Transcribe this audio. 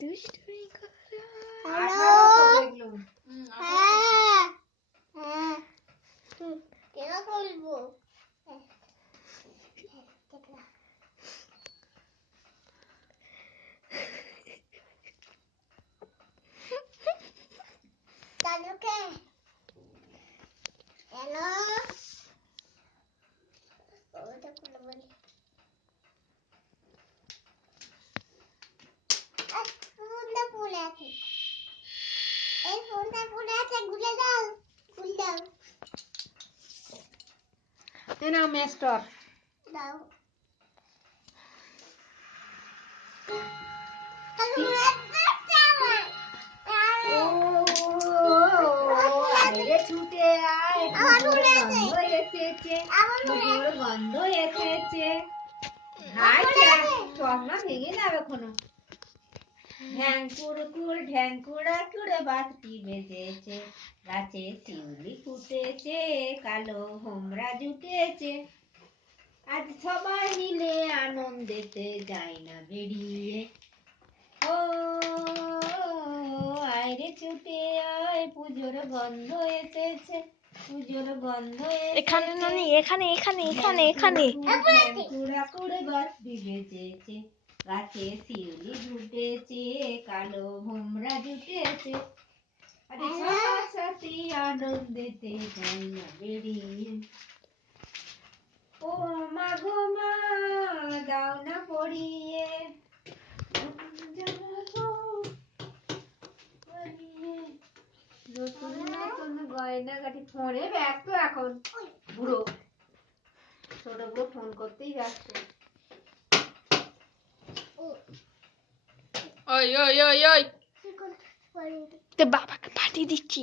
দুষ্টুমি করো। হ্যালো হ্যাঁ কেন বলবো তানুকে হ্যালো ওটা খুলে বলি ফোনটা খুলে আছে এই ফোনটা খুলে আছে খুলে দাও খুলে দাও নাও মেস্টর দাও আরে ছুটে আয়, পুজোর গন্ধ এসেছে, পুজোর গন্ধ এসেছে। হাই চশমা ভেঙে যাবে কোনো। ঢ্যাঙ্কুড়া কুড়ে বাঁশটি বেজেছে, গাছে শিউলি ফুটেছে, কালো ভোমরা জুটেছে। আজ সবাই মিলে আনন্দেতে যাই না বেরিয়ে। ও আয়রে ছুটে আয়, পুজোর গন্ধ এসেছে, পুজোর গন্ধ এখানে এসেছে। নানি এখানে এখানে এখানে এখানে ঢ্যাঙ্কুড়া কুড়ে বাঁশটি বেজেছে, গাছে শিউলি ফুটেছে, কালো ভোমরা জুটেছে। আরে সবার সাথে আনন্দেতে যাই না বেরিয়ে। ও মা গো মা, দাও না পড়িয়ে, নতুন নতুন গয়নাগাটি। ফোনে ব্যস্ত এখন বুড়ো, ছোট বুড়ো ফোন করতেই ব্যস্ত। ওই ওই ওই ওই তো বাবাকে পাঠিয়ে দিচ্ছি।